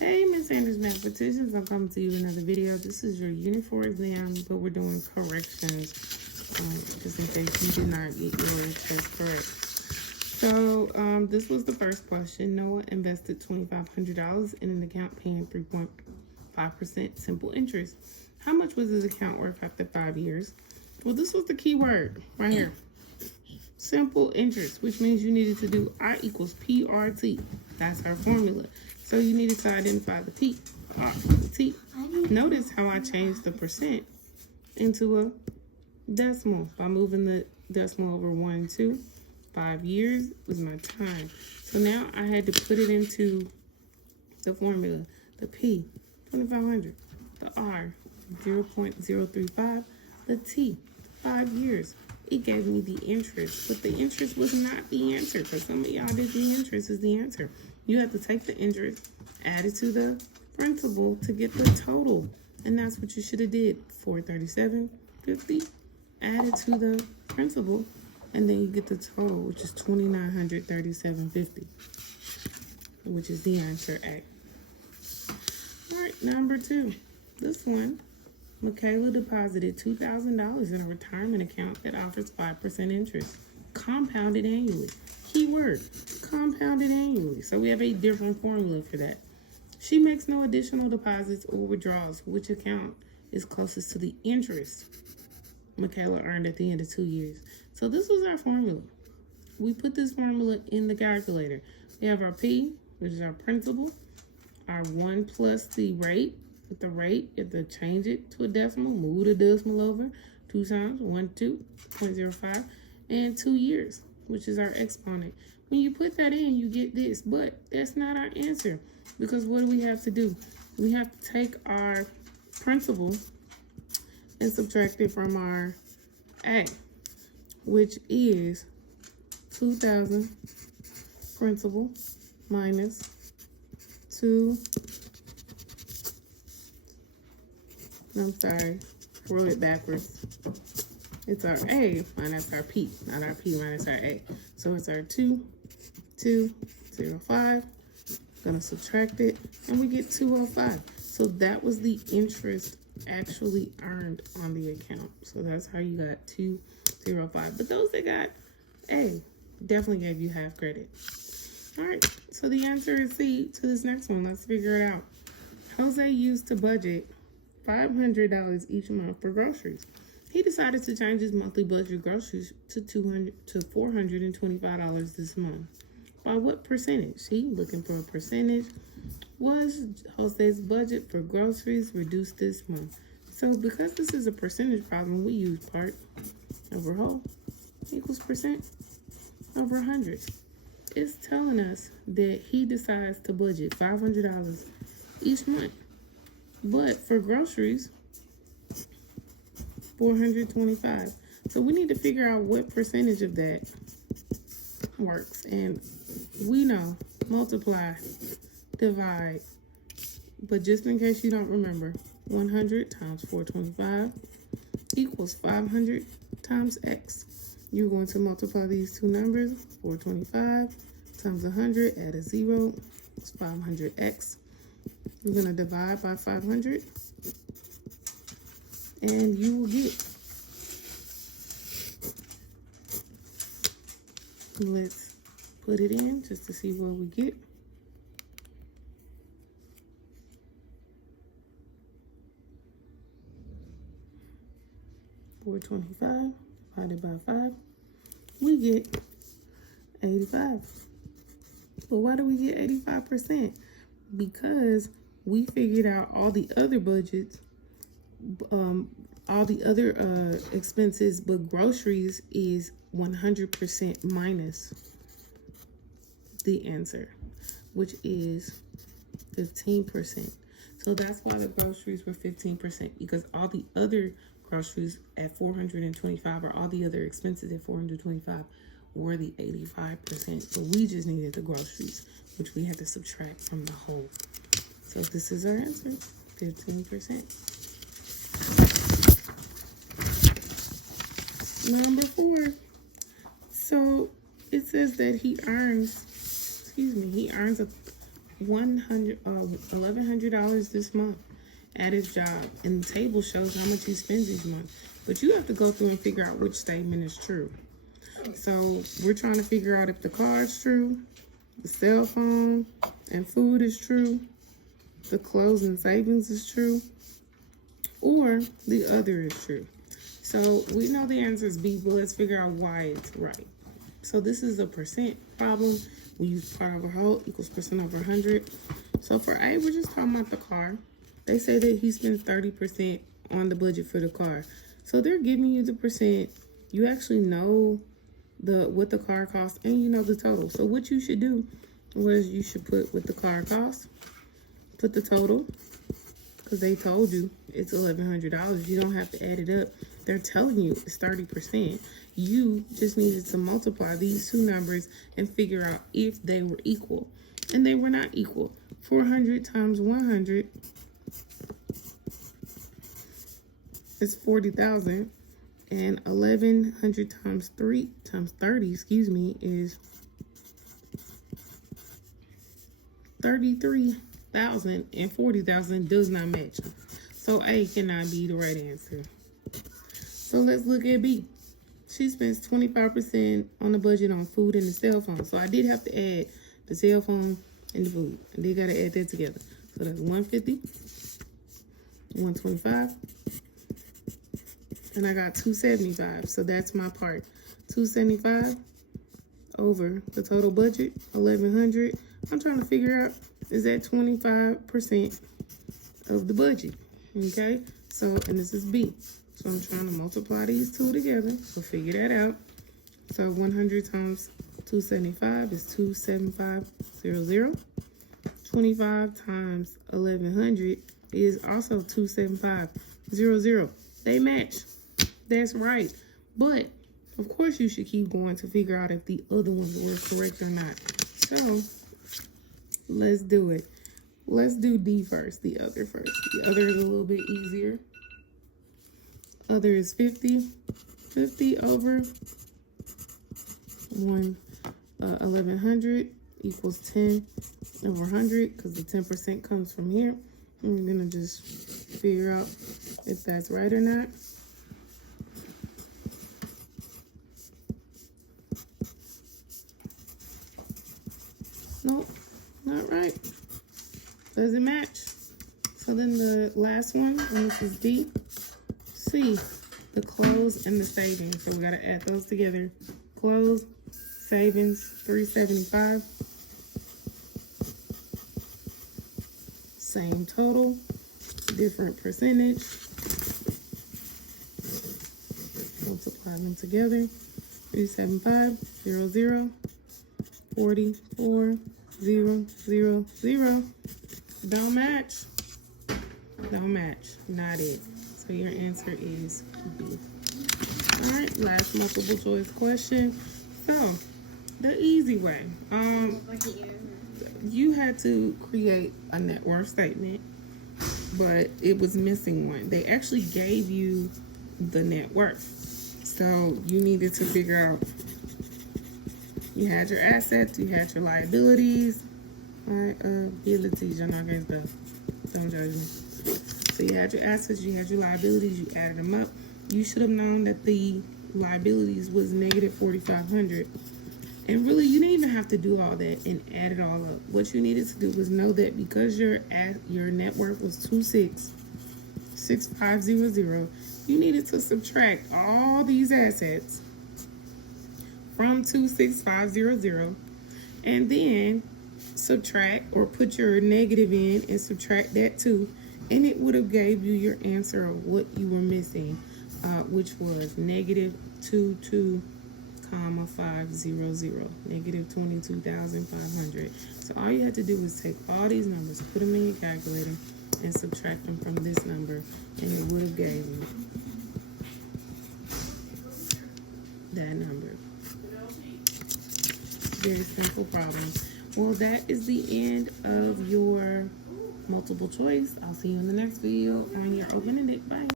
Hey, Miss Sanders Mathematicians, I'm coming to you with another video. This is your Unit 4 exam, but we're doing corrections, just in case you did not get your test correct. So, this was the first question. Noah invested $2,500 in an account paying 3.5% simple interest. How much was his account worth after 5 years? Well, this was the key word right here. Simple interest, which means you needed to do I equals PRT. That's our formula. So you needed to identify the P, R, the T. Notice how I changed the percent into a decimal by moving the decimal over 1 and 2. 5 years was my time. So now I had to put it into the formula. The P, 2,500. The R, 0.035. The T, 5 years. It gave me the interest, but the interest was not the answer, because some of y'all did the interest is the answer. You have to take the interest, add it to the principal to get the total, and that's what you should have did. $437.50, add it to the principal, and then you get the total, which is $2,937.50, which is the answer A. All right, number 2. This one. Michaela deposited $2,000 in a retirement account that offers 5% interest, compounded annually. Keyword, compounded annually. So we have a different formula for that. She makes no additional deposits or withdrawals. Which account is closest to the interest Michaela earned at the end of 2 years? So this was our formula. We put this formula in the calculator. We have our P, which is our principal, our 1 plus the rate. With the rate, you have to change it to a decimal, move the decimal over 2 times, 1.2.05, and 2 years, which is our exponent. When you put that in, you get this, but that's not our answer, because what do we have to do? We have to take our principal and subtract it from our A, which is 2,000 principal minus 2. I'm sorry, wrote it backwards. It's our A minus our P, not our P minus our A. So it's our 2,205. Gonna subtract it, and we get 205. So that was the interest actually earned on the account. So that's how you got 205. But those that got A definitely gave you half credit. All right, so the answer is C to this next one. Let's figure it out. Jose used to budget $500 each month for groceries. He decided to change his monthly budget groceries to $425 this month. By what percentage? He looking for a percentage. Was Jose's budget for groceries reduced this month? So because this is a percentage problem, we use part over whole equals percent over 100. It's telling us that he decides to budget $500 each month. But for groceries, $425. So we need to figure out what percentage of that works. And we know, multiply, divide. But just in case you don't remember, 100 times 425 equals 500 times x. You're going to multiply these two numbers, 425 times 100, add a 0, it's 500x. We're going to divide by 500, and you will get, let's put it in just to see what we get. $425 divided by 5, we get 85. But why do we get 85%? Because we figured out all the other budgets, all the other expenses, but groceries is 100% minus the answer, which is 15%. So that's why the groceries were 15%, because all the other groceries at 425, or all the other expenses at 425, were the 85%. But we just needed the groceries, which we had to subtract from the whole. So this is our answer, 15%. Number 4. So it says that he earns $1,100 this month at his job, and the table shows how much he spends each month. But you have to go through and figure out which statement is true. So we're trying to figure out if the car is true, the cell phone and food is true, the clothes and savings is true, or the other is true. So we know the answer is B, but let's figure out why it's right. So this is a percent problem. We use part over whole equals percent over 100. So for A, we're just talking about the car. They say that he spends 30% on the budget for the car. So they're giving you the percent. You actually know what the car costs, and you know the total. So what you should do was you should put what the car costs, put the total, because they told you it's $1,100. You don't have to add it up. They're telling you it's 30%. You just needed to multiply these two numbers and figure out if they were equal. And they were not equal. 400 times 100 is 40,000. And 1,100 times 30, is 33,000, and 40,000 does not match. So A cannot be the right answer. So let's look at B. She spends 25% on the budget on food and the cell phone. So I did have to add the cell phone and the food. I did gotta add that together. So that's 150, 125. And I got 275, so that's my part. 275 over the total budget, 1,100. I'm trying to figure out, is that 25% of the budget? Okay, so, and this is B. So I'm trying to multiply these two together, so figure that out. So 100 times 275 is 27500. 25 times 1,100 is also 27500. They match. That's right. But, of course, you should keep going to figure out if the other ones were correct or not. So, let's do it. Let's do D first, the other first. The other is a little bit easier. Other is 50. 50 over 1,100 equals 10 over 100, because the 10% comes from here. And we're going to just figure out if that's right or not. Nope, not right. Doesn't match. So then the last one, and this is D. C, the clothes and the savings. So we got to add those together. Clothes, savings, 375. Same total, different percentage. Multiply them together. 37500. 44,000. Don't match. Don't match. Not it. So your answer is B. All right, last multiple choice question. So the easy way. You had to create a net worth statement, but it was missing one. They actually gave you the net worth. So you needed to figure out, you had your assets, you had your liabilities. All right, abilities, I'm not gonna don't judge me. So you had your assets, you had your liabilities, you added them up. You should have known that the liabilities was negative 4,500. And really, you didn't even have to do all that and add it all up. What you needed to do was know that because your net worth was 26,6500, you needed to subtract all these assets from 26,500, and then subtract or put your negative in and subtract that too, and it would have gave you your answer of what you were missing, which was negative 22,500, negative 22,500. So all you had to do was take all these numbers, put them in your calculator, and subtract them from this number, and it would have gave you that number. Very simple problem. Well, that is the end of your multiple choice. I'll see you in the next video on your open-ended. Bye.